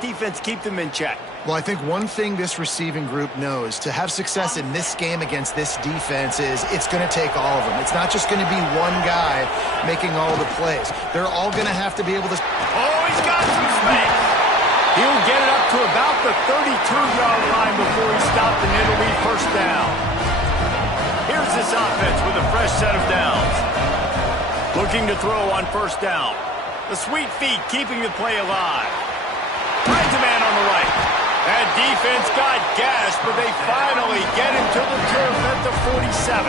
defense keep them in check. Well, I think one thing this receiving group knows to have success in this game against this defense is it's going to take all of them. It's not just going to be one guy making all the plays. They're all going to have to be able to... Oh, he's got some space. He'll get it up to about the 32-yard line before he stopped, and it'll be first down. Here's this offense with a fresh set of downs. Looking to throw on first down. The sweet feet keeping the play alive. Finds a man on the right. That defense got gashed, but they finally get him to the turf at the 47.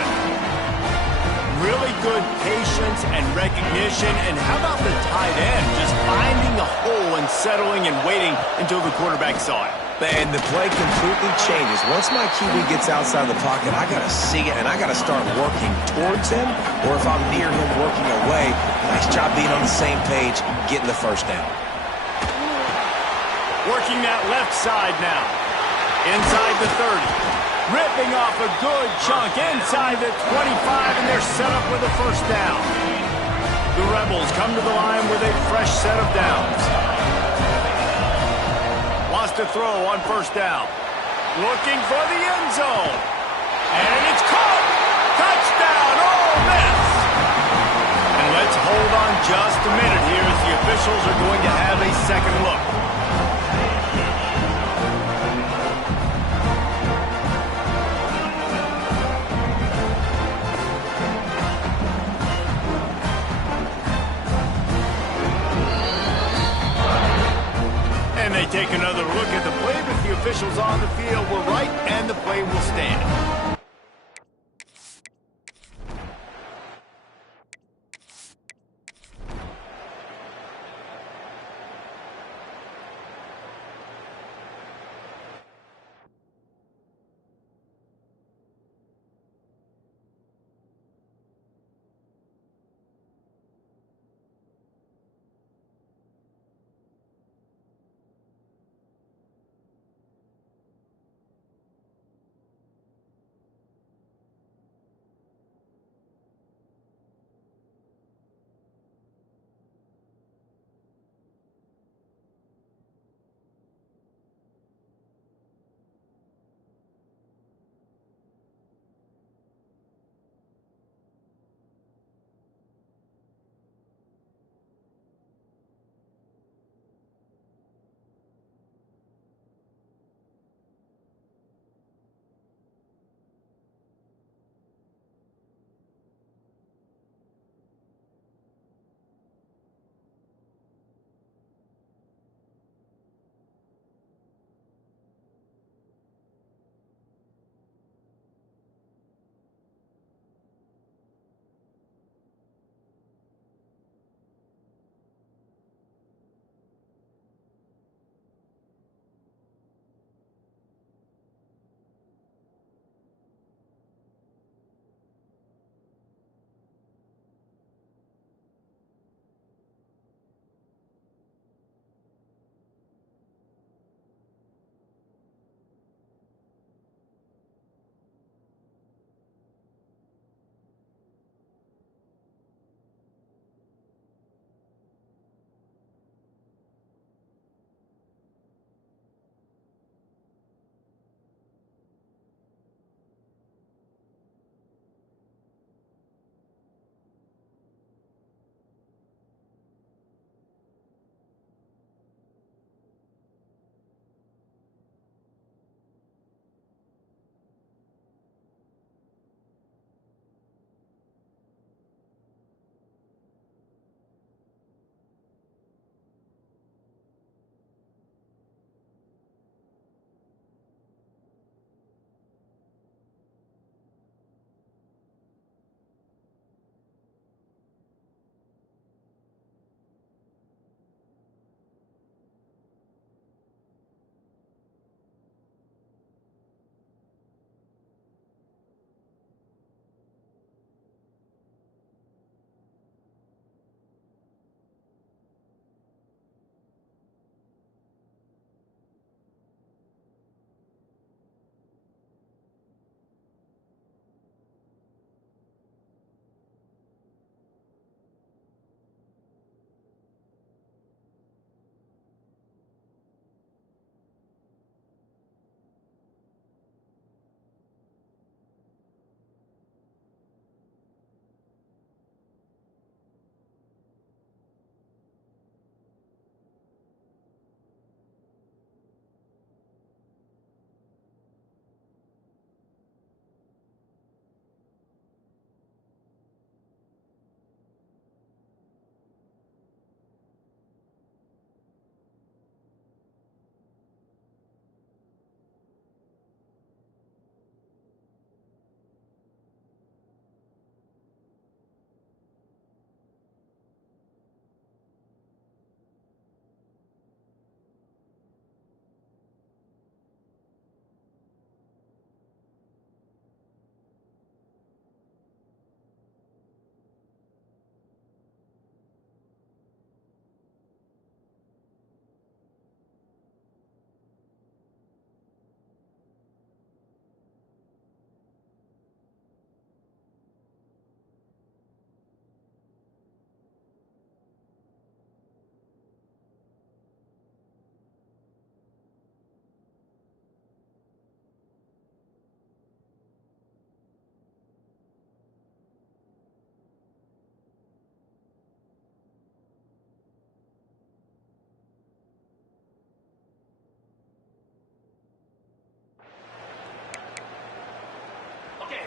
Really good patience and recognition. And how about the tight end just finding the hole and settling and waiting until the quarterback saw it? And the play completely changes. Once my QB gets outside the pocket, I got to see it, and I got to start working towards him, or if I'm near him working away, nice job being on the same page, getting the first down. Working that left side now. Inside the 30. Ripping off a good chunk inside the 25, and they're set up with a first down. The Rebels come to the line with a fresh set of downs. Wants to throw on first down. Looking for the end zone. And it's caught. Touchdown, Ole Miss. And let's hold on just a minute here as the officials are going to have a second look. And they take another look at the play, but the officials on the field were right, and the play will stand.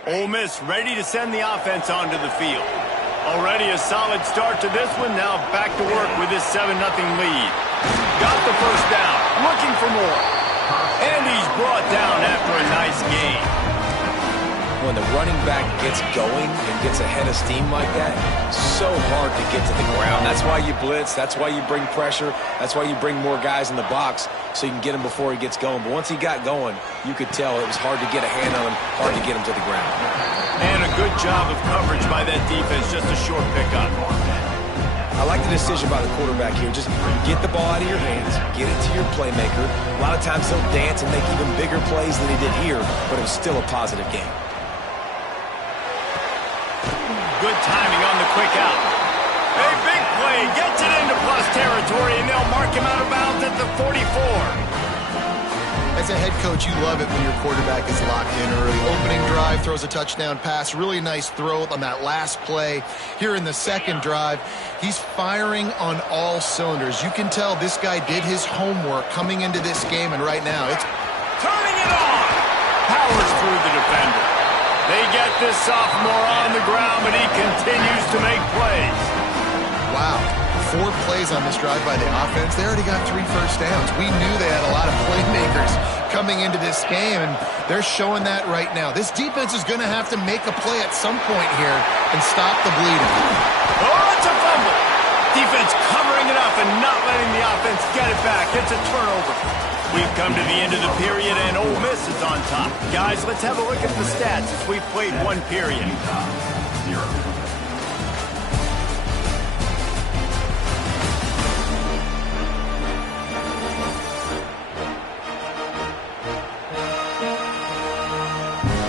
Ole Miss ready to send the offense onto the field. Already a solid start to this one. Now back to work with this 7-0 lead. Got the first down. Looking for more. And he's brought down after a nice gain. When the running back gets going and gets ahead of steam like that, so hard to get to the ground. That's why you blitz. That's why you bring pressure. That's why you bring more guys in the box so you can get him before he gets going. But once he got going, you could tell it was hard to get a hand on him, hard to get him to the ground. And a good job of coverage by that defense. Just a short pickup. I like the decision by the quarterback here. Just get the ball out of your hands, get it to your playmaker. A lot of times he'll dance and make even bigger plays than he did here, but it was still a positive game. Good timing on the quick out. A big play, gets it into plus territory, and they'll mark him out of bounds at the 44. As a head coach, you love it when your quarterback is locked in early. Opening drive, throws a touchdown pass. Really nice throw on that last play. Here in the second drive, he's firing on all cylinders. You can tell this guy did his homework coming into this game, and right now it's turning it on. Powers through the defender. They get this sophomore on the ground, but he continues to make plays. Wow. 4 plays on this drive by the offense. They already got 3 first downs. We knew they had a lot of playmakers coming into this game, and they're showing that right now. This defense is going to have to make a play at some point here and stop the bleeding. Oh, it's a fumble. Defense covering it up and not letting the offense get it back. It's a turnover. We've come to the end of the period, and Ole Miss is on top. Guys, let's have a look at the stats as we've played 1 period.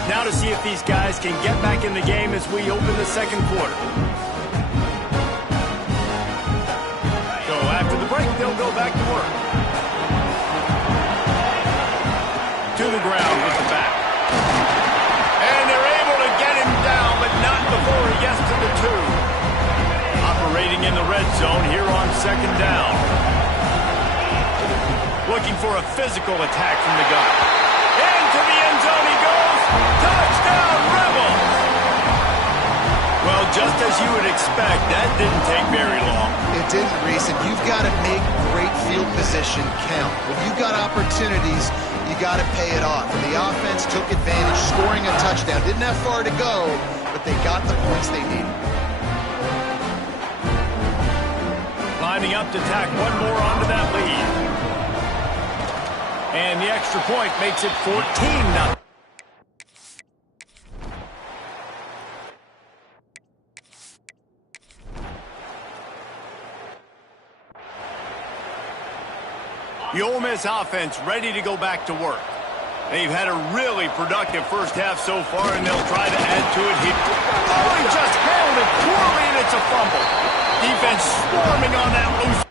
Now to see if these guys can get back in the game as we open the second quarter. So after the break, they'll go back to work. To the ground with the back. And they're able to get him down, but not before he gets to the 2. Operating in the red zone here on second down. Looking for a physical attack from the gun. Into the end zone he goes. Touchdown, Rebels! Well, just as you would expect, that didn't take very long. It didn't, Reese, and you've got to make great field position count. When you've got opportunities, you got to pay it off. And the offense took advantage, scoring a touchdown. Didn't have far to go, but they got the points they needed. Lining up to tack one more onto that lead. And the extra point makes it 14-0. The Ole Miss offense ready to go back to work. They've had a really productive first half so far, and they'll try to add to it here. Oh, he just handled it poorly, and it's a fumble. Defense swarming on that loose.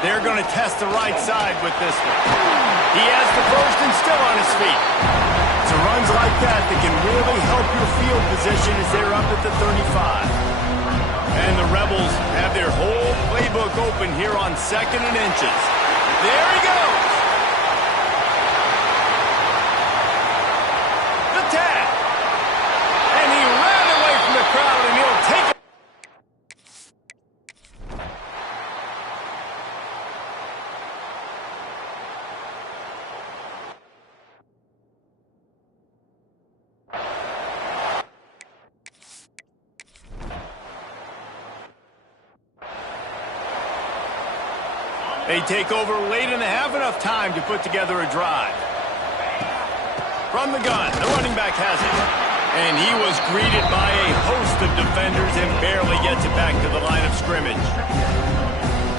They're going to test the right side with this one. He has the first and still on his feet. It's runs like that can really help your field position as they're up at the 35. And the Rebels have their whole playbook open here on 2nd and inches. There he goes. The tag. And he ran away from the crowd, and he'll take it. They take over late in the half, enough time to put together a drive. From the gun, the running back has it. And he was greeted by a host of defenders and barely gets it back to the line of scrimmage.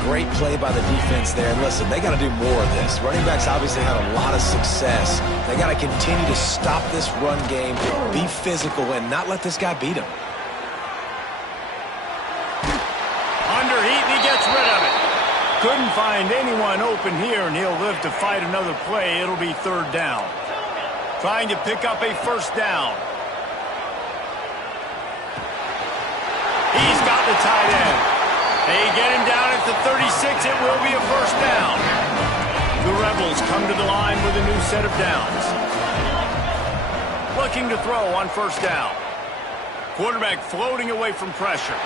Great play by the defense there. And listen, they got to do more of this. Running backs obviously had a lot of success. They got to continue to stop this run game, be physical, and not let this guy beat him. Under heat, and he gets rid of it. Couldn't find anyone open here, and he'll live to fight another play. It'll be 3rd down. Trying to pick up a first down. the tight end. They get him down at the 36. It will be a first down. The Rebels come to the line with a new set of downs. Looking to throw on first down. Quarterback floating away from pressure.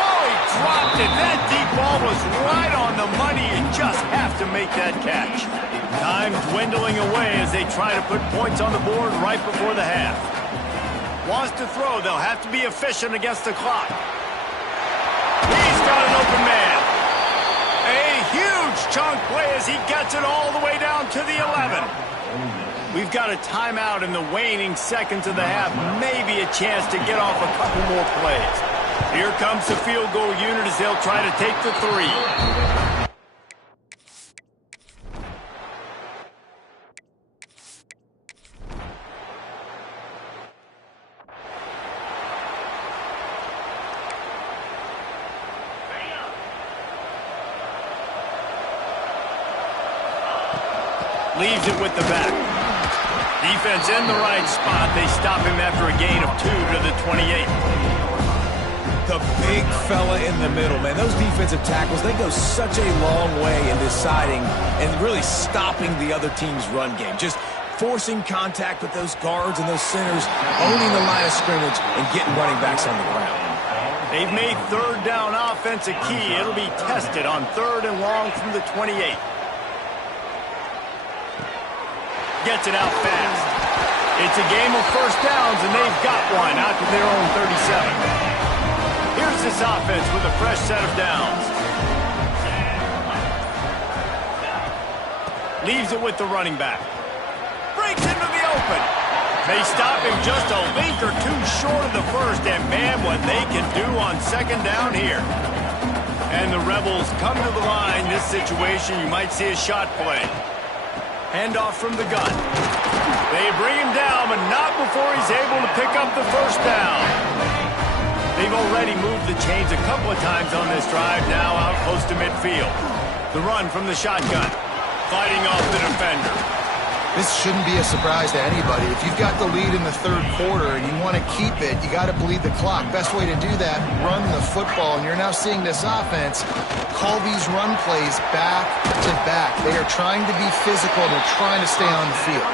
Oh, he dropped it. That deep ball was right on the money. You just have to make that catch. Time dwindling away as they try to put points on the board right before the half. Wants to throw. They'll have to be efficient against the clock. He's got an open man. A huge chunk play as he gets it all the way down to the 11. We've got a timeout in the waning seconds of the half. Maybe a chance to get off a couple more plays. Here comes the field goal unit as they'll try to take the 3. Leaves it with the back. Defense in the right spot. They stop him after a gain of 2 to the 28. The big fella in the middle, man. Those defensive tackles, they go such a long way in deciding and really stopping the other team's run game. Just forcing contact with those guards and those centers, owning the line of scrimmage, and getting running backs on the ground. They've made third down offense a key. It'll be tested on 3rd and long from the 28. Gets it out fast. It's a game of first downs, and they've got one out to their own 37. Here's this offense with a fresh set of downs. Leaves it with the running back. Breaks into the open. They stop him just a link or two short of the first, and man, what they can do on second down here. And the Rebels come to the line. This situation, you might see a shot play. Handoff from the gun. They bring him down, but not before he's able to pick up the first down. They've already moved the chains a couple of times on this drive, now out close to midfield. The run from the shotgun. Fighting off the defender. This shouldn't be a surprise to anybody. If you've got the lead in the 3rd quarter and you want to keep it, you got to bleed the clock. Best way to do that, run the football. And you're now seeing this offense call these run plays back to back. They are trying to be physical. They're trying to stay on the field.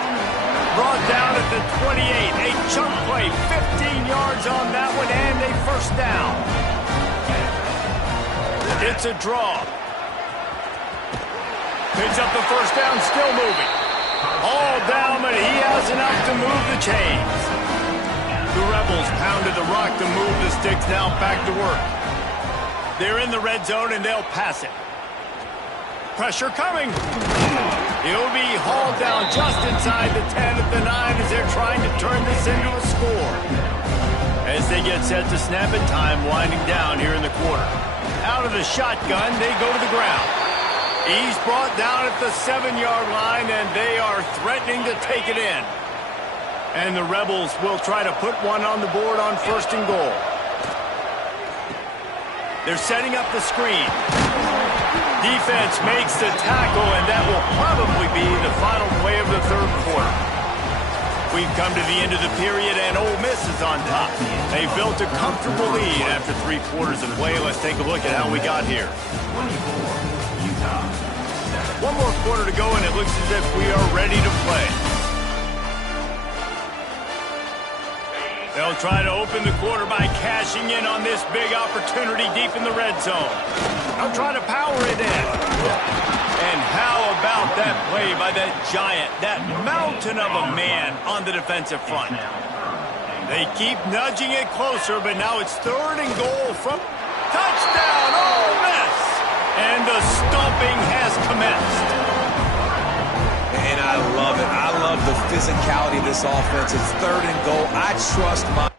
Brought down at the 28. A chunk play, 15 yards on that one, and a first down. It's a draw. Picks up the first down, still moving. All down, but he has enough to move the chains. The Rebels pounded the rock to move the sticks, now back to work. They're in the red zone, and they'll pass it. Pressure coming. He'll be hauled down just inside the 10 at the 9 as they're trying to turn this into a score. As they get set to snap it, time winding down here in the quarter. Out of the shotgun, they go to the ground. He's brought down at the 7-yard line, and they are threatening to take it in. And the Rebels will try to put one on the board on 1st and goal. They're setting up the screen. Defense makes the tackle, and that will probably be the final play of the 3rd quarter. We've come to the end of the period, and Ole Miss is on top. They built a comfortable lead after 3 quarters of play. Let's take a look at how we got here. 1 more quarter to go, and it looks as if we are ready to play. They'll try to open the quarter by cashing in on this big opportunity deep in the red zone. They'll try to power it in. And how about that play by that giant, that mountain of a man on the defensive front? They keep nudging it closer, but now it's 3rd and goal from touchdown, Ole Miss! And the stomping has commenced. And I love it. I love the physicality of this offense. It's 3rd and goal. I trust my...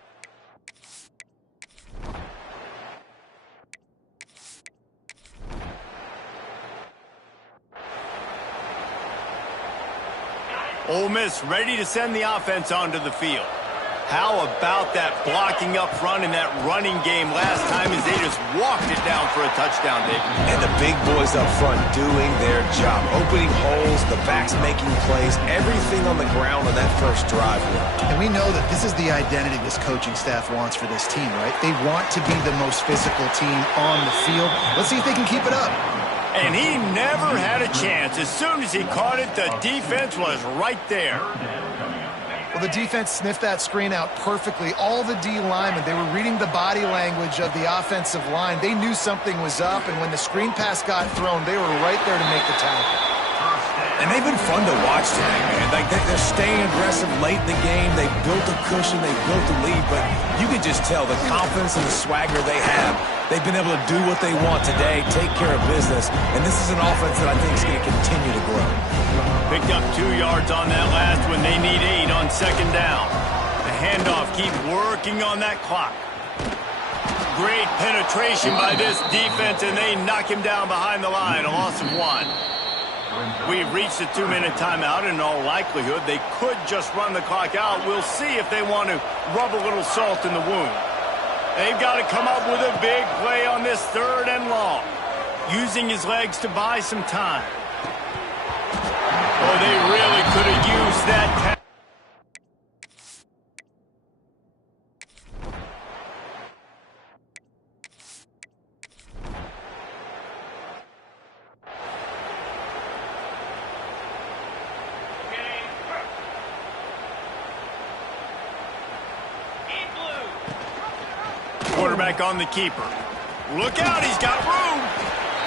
Ole Miss ready to send the offense onto the field. How about that blocking up front in that running game last time as they just walked it down for a touchdown, Dave? And the big boys up front doing their job. Opening holes, the backs making plays, everything on the ground on that first drive. And we know that this is the identity this coaching staff wants for this team, right? They want to be the most physical team on the field. Let's see if they can keep it up. And he never had a chance. As soon as he caught it, the defense was right there. Well, the defense sniffed that screen out perfectly. All the D linemen, they were reading the body language of the offensive line. They knew something was up, and when the screen pass got thrown, they were right there to make the tackle. And they've been fun to watch today, man. Like they're staying aggressive late in the game. They built a cushion. They built a lead. But you can just tell the confidence and the swagger they have. They've been able to do what they want today, take care of business. And this is an offense that I think is going to continue to grow. Picked up 2 yards on that last one. They need 8 on second down. The handoff, keep working on that clock. Great penetration by this defense, and they knock him down behind the line. A loss of 1. We've reached a 2-minute timeout, and in all likelihood, they could just run the clock out. We'll see if they want to rub a little salt in the wound. They've got to come up with a big play on this 3rd and long, using his legs to buy some time. Oh, they really could have used that. Quarterback on the keeper. Look out, he's got room.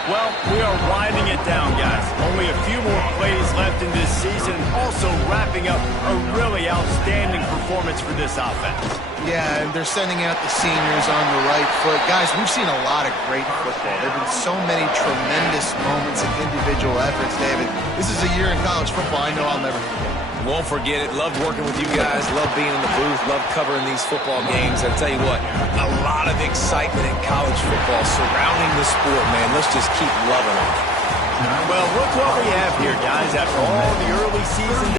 Well, we are winding it down, guys. Only a few more plays left in this season. Also wrapping up a really outstanding performance for this offense. Yeah, and they're sending out the seniors on the right foot. Guys, we've seen a lot of great football. There have been so many tremendous moments and individual efforts, David. This is a year in college football I know I'll never forget. Won't forget it. Loved working with you guys. Loved being in the booth. Loved covering these football games. I'll tell you what, a lot of excitement in college football surrounding the sport, man. Let's just keep loving it. Well, look what we have here, guys. After all the early season